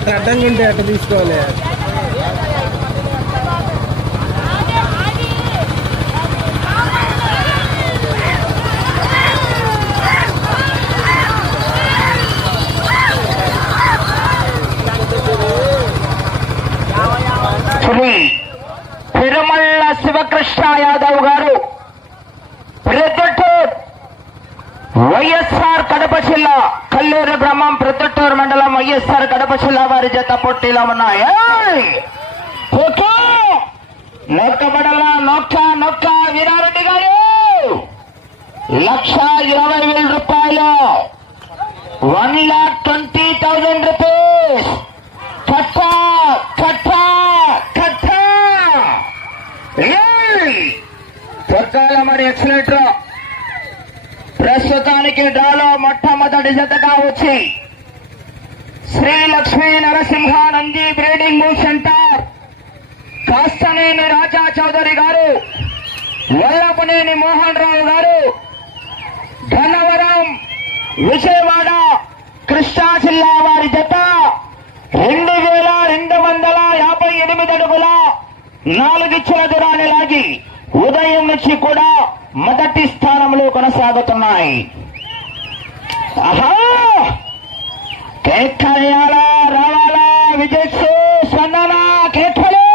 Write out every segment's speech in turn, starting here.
అట్లా అడ్డంగా ఉంటే అట్లా తీసుకోవాలి. శ్రీ తిరుమల శివకృష్ణ యాదవ్ గారు ప్రొద్దుటూరు వైఎస్ఆర్ కడప జిల్లా కల్లూరు గ్రామం ప్రొద్దుటూరు మండలం వైఎస్ఆర్ కడప జిల్లా వారి జత పోటీలో ఉన్నాయి. నొక్కబడలా నొక్క వీరారెడ్డి గారు 1,20,000 రూపాయలు 1,20,000 రూపీస్ చొక్కాల మరి ఎక్సలెంటర్ ప్రస్తుతానికి డ్రాలో మొట్టమొదటి జతగా వచ్చి శ్రీ లక్ష్మీ నరసింహ నంది బ్రీడింగ్ సెంటర్ కాస్తనేని రాజా చౌదరి గారు, వల్లపనేని మోహన్ రావు గారు, ధనవరం విజయవాడ కృష్ణా జిల్లా వారి జత 2,258 అడుగుల 4 ఇంచుల దూరాన్ని లాగి ఉదయం నుంచి కూడా మొదటి స్థానంలో కొనసాగుతున్నాయి. ఆహా కేకయాలా రావాలా విజయ్ సన్నన కేకలు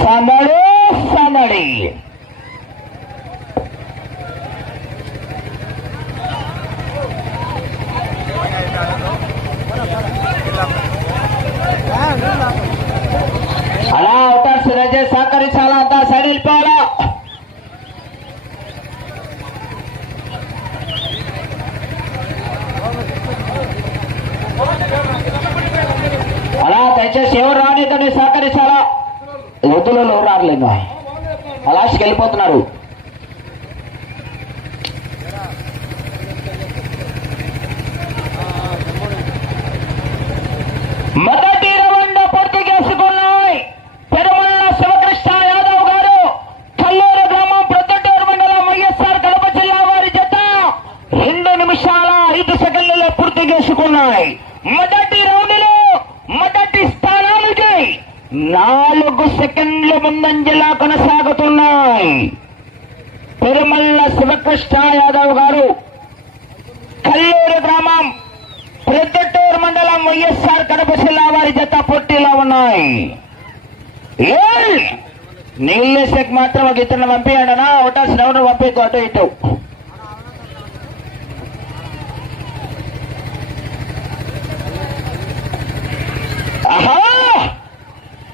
సన్నడు సన్నడి అలా అవుతారు. సురేజే సహకరించాలా, అంతా సైడ్ వెళ్ళిపోవాలా. అలా దయచేసి ఎవరు రానిదని సహకరించాలా. వద్దులో ఎవరు రావలేదు, అలాస్కి వెళ్ళిపోతున్నారు. మొదటి రౌండ్ పూర్తి చేసుకున్నాయి. తిరుమల శివకృష్ణ యాదవ్ గారు కల్లూరు గ్రామం ప్రొద్దుటూరు మండలం వైఎస్ఆర్ కడప జిల్లా వారి జత 2 నిమిషాల 5 సెకండ్లలో పూర్తి చేసుకున్నాయి. మొదటి రౌండ్లో మొదటి స్థానానికి 4 సెకండ్ల ముందంజలా కొనసాగుతున్నాయి. తిరుమల శివకృష్ణ యాదవ్ గారు కల్లూరు గ్రామం ప్రొద్దుటూరు మండలం వైఎస్ఆర్ కడప జిల్లా వారి జత పోటీలో ఉన్నాయి. నీళ్ళేసేకి మాత్రం ఒక ఇతరులు పంపించండి, ఒకటాల్సిన ఎవరు పంపించు అటు ఇటు. ఆహా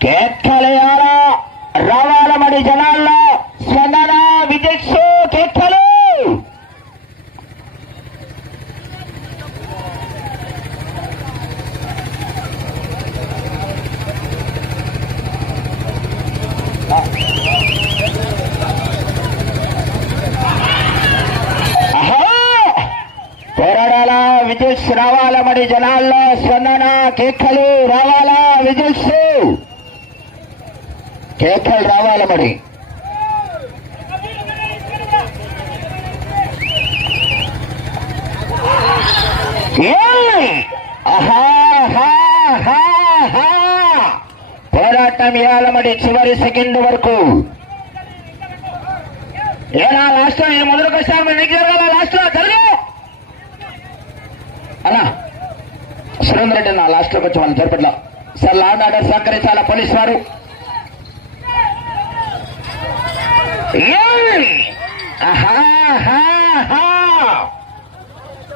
కేక్కలేయాలా రావాల మరి జనాల్లో స్పందన విజయ్ కేక్కలు పోరాడాలా విజయ్ రావాల మరి జనాల్లో స్పందన కేక్కలు రావాలా విజయ్ కేకలు రావాల మరి. పోరాటం ఇవ్వాల మరి చివరి సెకండ్ వరకు. ఏనా లాస్ట్ లో నేను మొదలుకు వచ్చాను, నీకు జరగాల లాస్ట్ లో జరుగు అన్నా. సురేందర్ రెడ్డి నా లాస్ట్ లోకి వచ్చి వాళ్ళు జరపట్ల సార్. లా అండ్ ఆర్డర్ సహకరించాలా పోలీసు వారు.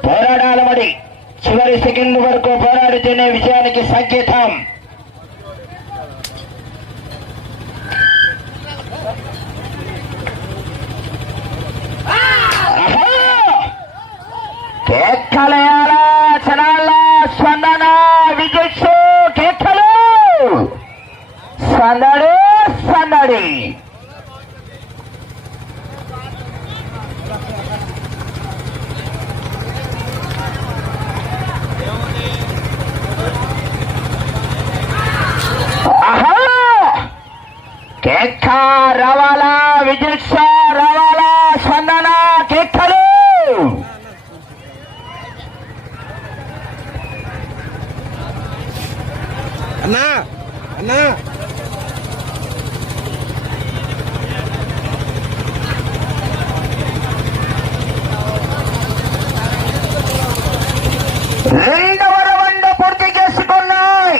పోరాడాల మరి చివరి సెకండ్ వరకు పోరాడితేనే విజయానికి సంకేతం. కేక్కలేయాల చనాల స్పందన విజయ్ కేక్కలు సందడి సందడి. కేక్క రావాలా విజయ్ రావాలా స్పందన కేక్కలు. అన్నా అన్నా రెండవ రౌండ్ పూర్తి చేసుకున్నాయి.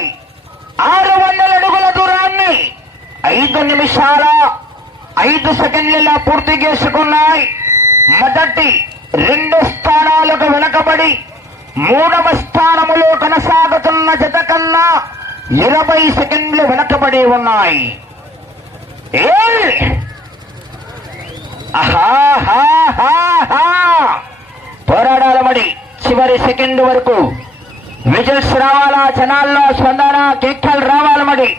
600 అడుగుల దూరాన్ని 5 నిమిషాల 5 సెకండ్లలో పూర్తి చేసుకున్నాయి. మొదటి 2 స్థానాలకు వెనకబడి 3వ స్థానములో కొనసాగుతున్న జత కన్నా 20 సెకండ్లు వెనకబడి ఉన్నాయి. పోరాడాలమడి చివరి సెకండ్ వరకు విజిల్స్ రావాలా, జనాల్లో స్పందన, కేకలు రావాలమడి.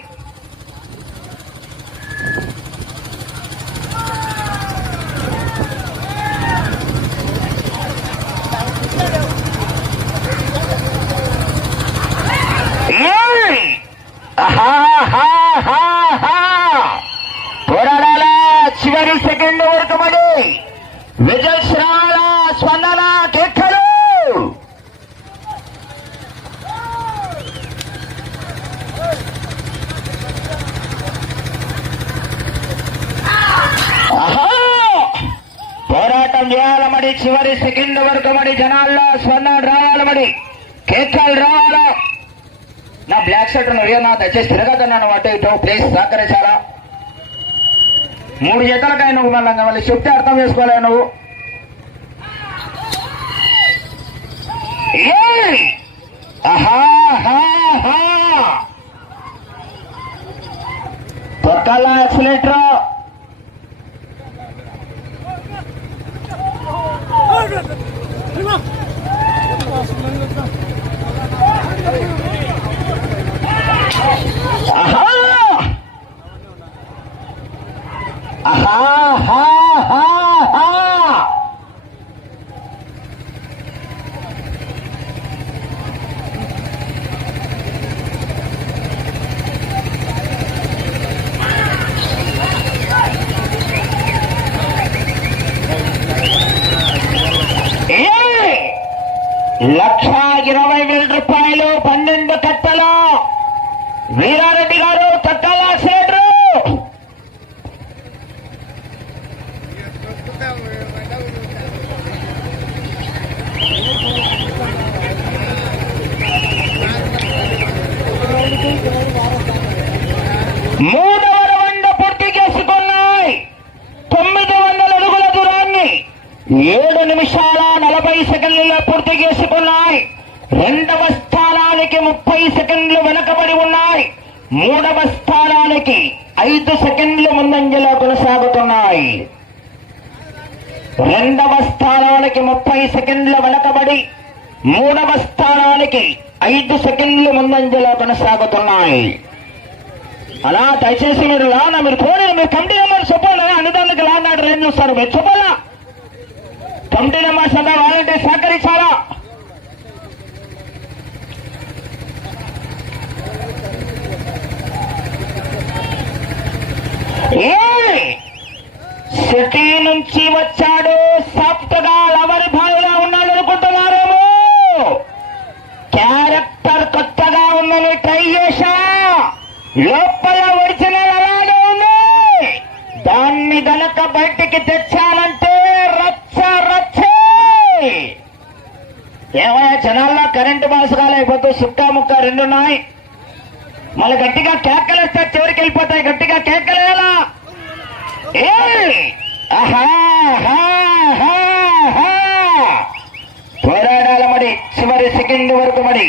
పోరాడాలా చివరి సెకండ్ వరకు మడి విజిల్స్ రావాలా, స్పందన, కేకలు. పోరాటం చేయాలమడి చివరి సెకండ్ వరకు మడి. జనాల్లో స్పందన రావాలమడి, కేకలు రావాలా. నా బ్లాక్ షర్ట్ నువ్వేనా దయచేసి తిరగతున్నాను అటు ఇటు ప్లీజ్ సహకరించాలా. 3 జతలకై నువ్వు మళ్ళీ చెప్తే అర్థం చేసుకోలే నువ్వు. తొక్కల యాక్సిలేటర్ ₹1,20,000 12 కట్టల వీరారెడ్డి గారు తొక్కల సేట్రు. మూడవ రౌండ్ పూర్తి చేసుకున్నాయి. 900 అడుగుల దూరాన్ని 7 నిమిషాల 40 సెకండ్లలో పూర్తి చేసుకున్నాయి. 2వ స్థానానికి 30 సెకండ్లు వెనకబడి ఉన్నాయి. 3వ స్థానానికి 5 సెకండ్లు ముందంజలో కొనసాగుతున్నాయి. 2వ స్థానానికి 30 సెకండ్లు వెనకబడి 3వ స్థానానికి 5 సెకండ్లు ముందంజలో కొనసాగుతున్నాయి. అలా దయచేసి మీరు లానా మీరు పోనీ మీరు కమిటీ నెంబర్ చెప్పాలా, అన్నదానికి లాన్నాడు ఏం చూస్తారు మీరు చెప్పాలా. కమిటీ నెంబర్స్ అంతా వాలంటీర్ సహకరించాలా. సిటీ నుంచి వచ్చాడు, సాఫ్ట్ గా లవరి భాయిగా ఉన్నాడు అనుకుంటున్నారేమో. క్యారెక్టర్ కొత్తగా ఉందని ట్రై చేశా, లోపల ఒరిజినల్ అలాగే ఉంది. దాన్ని గనక బయటికి తెచ్చానంటే రచ్చ రచ్చే. ఏమయ్యా జనాల్లో కరెంటు బాసుగా లేకపోతే సుక్కా ముక్క 2 ఉన్నాయి. మళ్ళీ గట్టిగా కేకలేస్తే చివరికి వెళ్ళిపోతాయి. గట్టిగా కేకలేలా. పోరాడాల మడి చివరి సెకండ్ వరకు మడి.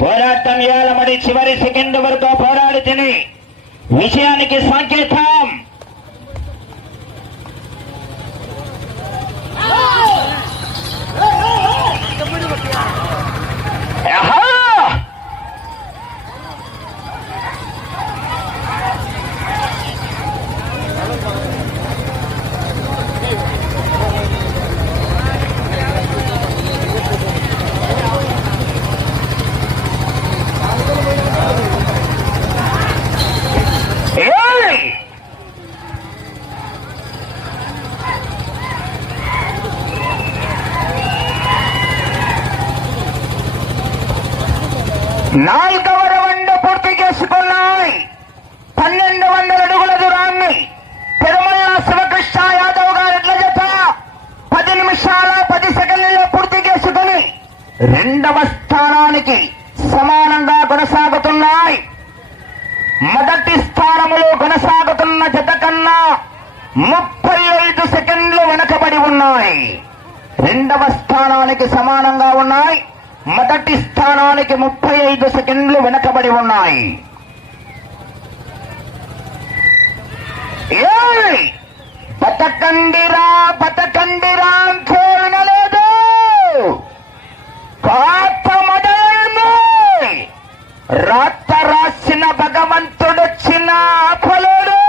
పోరాటం చేయాలమడి చివరి సెకండ్ వరకు పోరాడితేనే విజయానికి సంకేతం. 4వ రౌండ్ పూర్తి చేసుకున్నాయి. 1200 అడుగుల దూరాన్ని తిరుమల శివకృష్ణ యాదవ్ గారి జత 10 నిమిషాల 10 సెకండ్లలో పూర్తి చేసుకుని 2వ స్థానానికి సమానంగా కొనసాగుతున్నాయి. మొదటి స్థానములో కొనసాగుతున్న జత కన్నా 35 సెకండ్లు వెనకబడి ఉన్నాయి. 2వ స్థానానికి సమానంగా ఉన్నాయి. మొదటి స్థానానికి 35 సెకండ్లు వెనకబడి ఉన్నాయి. బతకండిరా బతకండిరా అంటూ వినలేదు. పాత మొదలైంది. రాత రాసిన భగవంతుడొచ్చిన ఆపలేడు.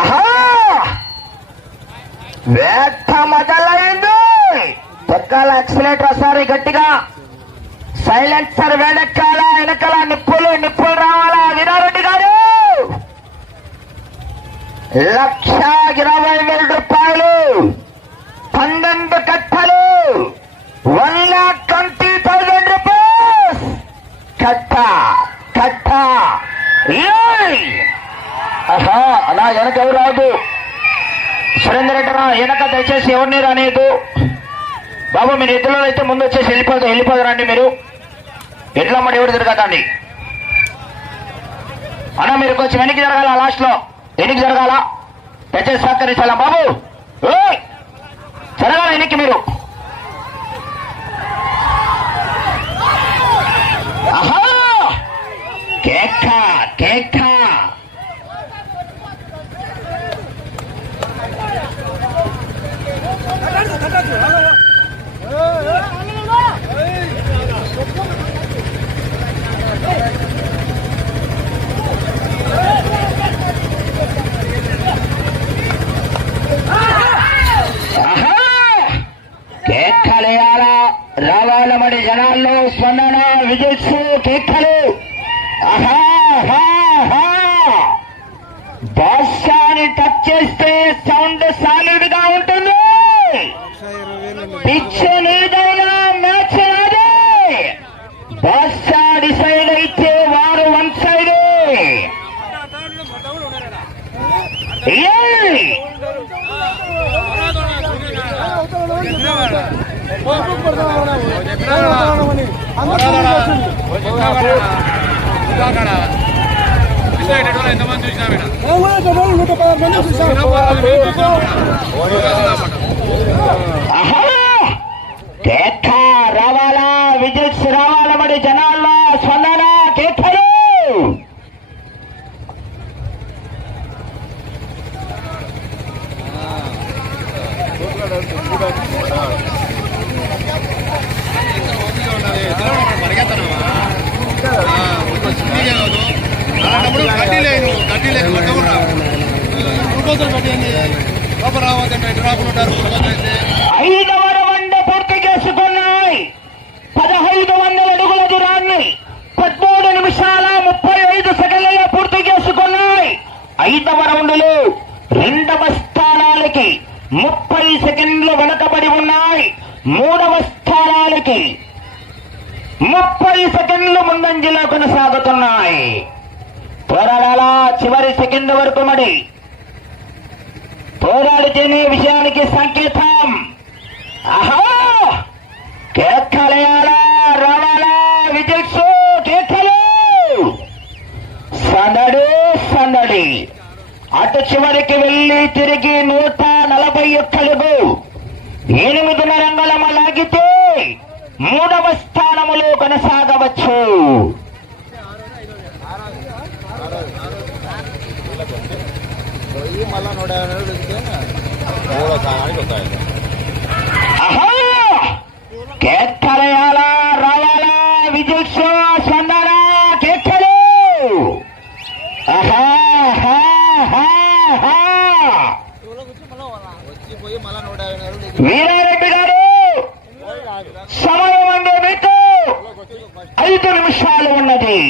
ఆహా, వేట మొదలైంది. తొక్కాల యాక్సిలేటర్ ఒకసారి గట్టిగా. సైలెన్సర్ వేడెక్కాల. వెనకాల నిప్పులు రావాలా. వీరారెడ్డి గారు 1,20,000 రూపాయలు 12 కట్టలు 1,20,000 రూపీస్ కట్ట కట్ట. ఆహా, అలా వెనక ఎవరు రాదు. సురేందర్ రెడ్డి వెనక దయచేసి ఎవరిని రానేదు బాబు. మీరు ఎద్దులో అయితే ముందు వచ్చేసి వెళ్ళిపోతారండి. మీరు ఎట్లా మరి ఎవరు తిరగదండి అన్న. మీరు కొంచెం వెనక్కి జరగాల. లాస్ట్ లో వెనక్కి జరగాల. దయచేసి సహకరించాలా బాబు. జరగాల వెనక్కి మీరు. ఆహా, కేక కేక. కేక్కలేయాలా. రావాల మరి జనాల్లో స్పందన. విజయ్ కేక్కలు. బాద్షాని టచ్ చేస్తే సౌండ్ సాలిడ్ గా ఉంటుంది. పిచ్ నీదైనా మ్యాచ్ నాదే. బాద్షా డిసైడ్ అయితే వారు వన్ సైడ్. ఎంతమంది చూసినా కేక రావాలా. విజిట్స్ రావాల మరి జనాల్లో స్పందన. కేకలు. ఐదవ రౌండ్ పూర్తి చేసుకున్నాయి. 1,500 అడుగుల దూరాన్ని 13 నిమిషాల 35 సెకండ్లలో పూర్తి చేసుకున్నాయి. 5వ రౌండ్లో 2వ స్థానానికి 30 సెకండ్లు వెనకబడి ఉన్నాయి. 3వ స్థానానికి 30 సెకండ్లు ముందంజలో కొనసాగుతున్నాయి. పోరాడాల చివరి సెకండ్ వరకు మరి పోరాడితేనే విజయానికి సంకేతం. ఆహా, కేకలేయాలా. రావాలా. విజయ్ కేకలు. సందడి సందడి. అటు చివరికి వెళ్లి తిరిగి 141 అడుగు 8 రంగులమ లాగితే 3వ స్థానములో కొనసాగవచ్చు. కేకలేయాలా. రావాలా. విజయ్ స్పందన. కేకలు. వీరారెడ్డి గారు సమయం అండి మీకు 5 నిమిషాలు ఉన్నది.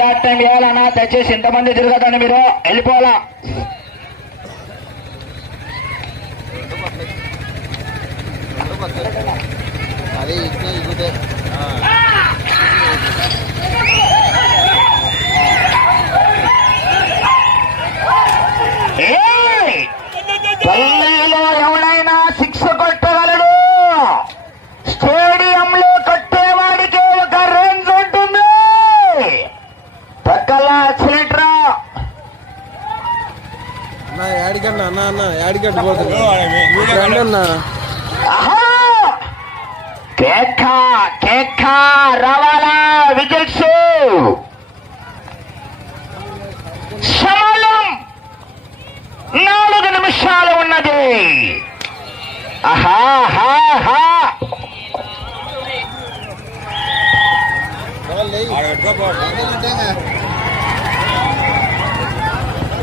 వైరాట్ టైం ఇవ్వాలన్నా దయచేసి ఇంతమంది తిరగదండి, మీరు వెళ్ళిపోవాలా. పల్లెలో ఎవడైనా 6 కొట్టగలడు, స్టేడియంలో కొట్టేవాడికి ఒక రేంజ్ ఉంటుంది. పక్కల యాక్సిడెంట్ రా యాడికన్నా అన్న యాడికట్టు పోతున్నా కేక కేక రావాలా విజిల్స్. సమయం 4 నిమిషాలు ఉన్నది.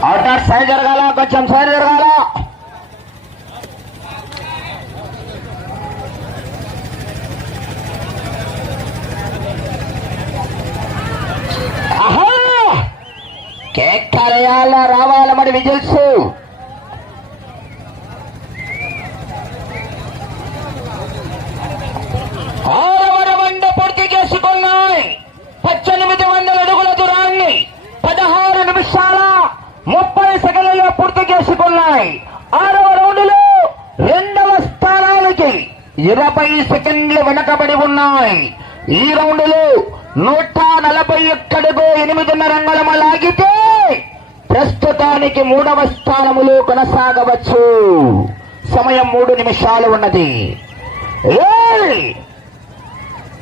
అవుటర్ సైడ్ జరగాల, కొంచెం సైడ్ జరగాల. కేక్ కలయాల రావాల మరి విజిల్స్. ఆరవ రౌండ్ పూర్తి చేసుకున్నాయి. 1800 అడుగుల దూరాన్ని 16 నిమిషాల 30 సెకండ్లలో పూర్తి చేసుకున్నాయి. 6వ రౌండ్లో 2వ స్థానానికి 20 సెకండ్లు వెనకబడి ఉన్నాయి. ఈ రౌండ్లో 141 అడుగు 8.5 అంగుళం లాగితే ప్రస్తుతానికి 3వ స్థానములో కొనసాగవచ్చు. సమయం 3 నిమిషాలు ఉన్నది.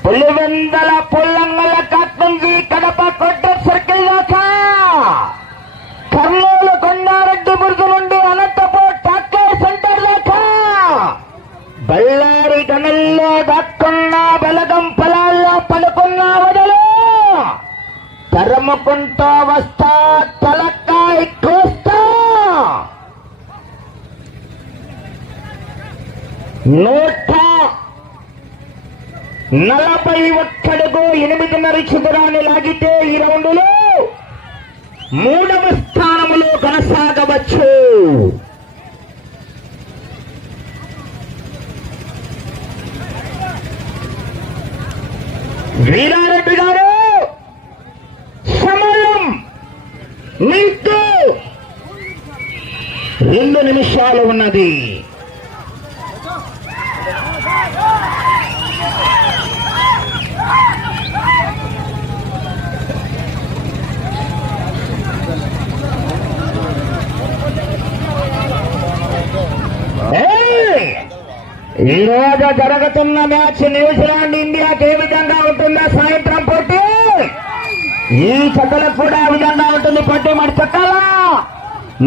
పులివెందల పుల్లంగల కట్ నుంచి కడప కొట్ట సర్కిల్ దాకా, కర్నూలు కొండారెడ్డి బుర్జు నుండి అనంతపూర్ టాక్టర్ సెంటర్ దాకా, బళ్ళారి గనుల్లో దాక్కున్న బలగం పొలాల్లో పలుకున్న వదలు తరుముకుంటూ వస్తా తలకాయ కోస్తా 141 అడుగు 8.5 చదరాన్ని లాగితే ఈ రౌండ్లో 3వ స్థానములో కొనసాగవచ్చు. వీరారెడ్డి గారు సమయం మీకు 2 నిమిషాలు ఉన్నది. ఈ రోజు జరుగుతున్న మ్యాచ్ న్యూజిలాండ్ ఇండియాకి ఏ విధంగా ఉంటుందో సాయంత్రం పోటీ ఈ చక్కలకు కూడా ఆ విధంగా ఉంటుంది. పోటీ మరి చక్కల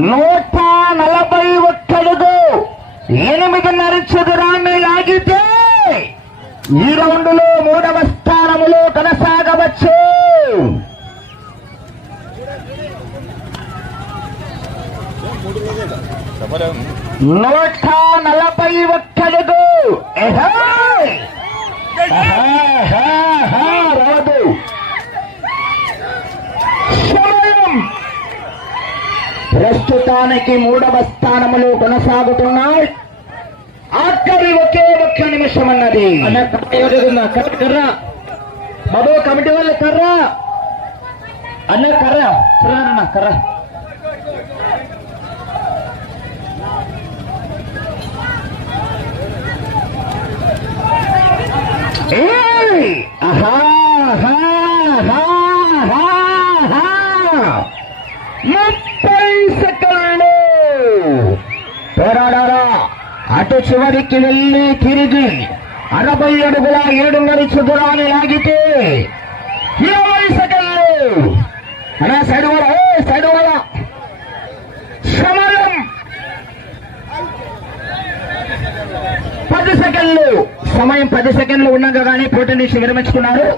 141 అడుగు 8.5 చదరాన్ని లాగితే ఈ రౌండ్లో 3వ స్థానములో కొనసాగవచ్చు. నూట 41 అడుగు రాదు. సమయం ప్రస్తుతానికి 3వ స్థానములో కొనసాగుతున్నాయి. ఆఖరి ఒకే 1 నిమిషం అన్నది. కర్రా బాబు, కమిటీ వాళ్ళు కర్రా అన్న, కర్రా అన్న కర్రా. పోరాడారా అటు చివరికి వెళ్ళి తిరిగి 60 అడుగుల 7.5 చదరాన్ని లాగితే 20 సెకండ్లు. అలా సైడ్ వాళ్ళ సమయం 10 సెకండ్లు. సమయం 10 సెకండ్లు ఉండగా కానీ పోటీ నుంచి విరమించుకున్నారు.